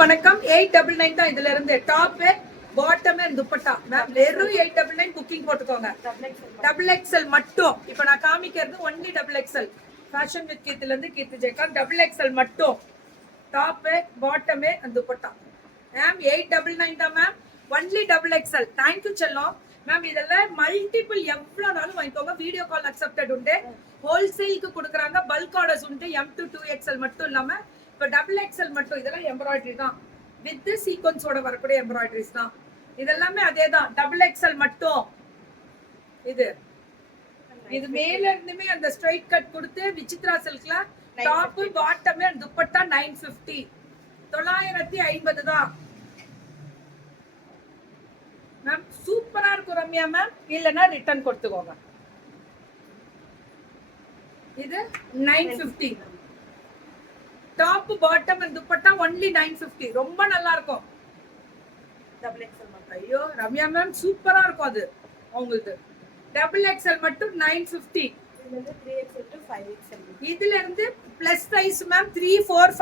வணக்கம். 899 தான் இதுல இருந்து top bottom and dupatta ma'am. வெறும் 899 புக்கிங் போட்டுக்கோங்க. டபுள் எக்ஸ்எல் மட்டும். இப்போ நான் காமிக்கிறது only double XL. Fashion with கீர்த்தில இருந்து கீர்த்தி ஜெயகாந்த் டபுள் எக்ஸ்எல் மட்டும். Top bottom and dupatta ma'am 899 தான் ma'am. Only double XL. Thank you செல்லம் மேம். இதெல்லாம் மல்டிபிள் எவ்வளவு நாளும் வாங்கிக்கோங்க. வீடியோ கால் அக்செப்டட் உண்டு. ஹோல்சேலுக்கு கொடுக்குறாங்க. பல்க் ஆர்டர்ஸ் உண்டு. M2 2XL மட்டும் இல்லாம இப்போ டபுள் எக்ஸ்எல் மட்டும். இதெல்லாம் எம்ப்ராய்டரி தான். வித் சீக்வன்ஸோட வரக்கூடிய எம்ப்ராய்டரிஸ் தான். இதெல்லாமே அதே தான். டபுள் எக்ஸ்எல் மட்டும். இது மேல இருந்துமே அந்த ஸ்ட்ரைட் கட் கொடுத்து விசித்ரா சில்க்ல டாப் பாட்டம் அண்ட் துப்பட்டா 950 950 தான் மேம். சூப்பரா இருக்கும் ரம்யா மேம். இல்லனா ரிட்டர்ன் கொடுத்துக்கோங்க. இது 950 top bottom and dupatta only 950. ரொம்ப நல்லா இருக்கும். டபுள் எக்ஸ்எல் மட்டும். ஐயோ ரம்யா மேம் சூப்பரா இருக்கும் அது உங்களுக்கு. டபுள் எக்ஸ்எல் மட்டும் 950. இதுல இருந்து 3XL to 5XL. இதுல இருந்து பிளஸ் சைஸ் மேம் 3 4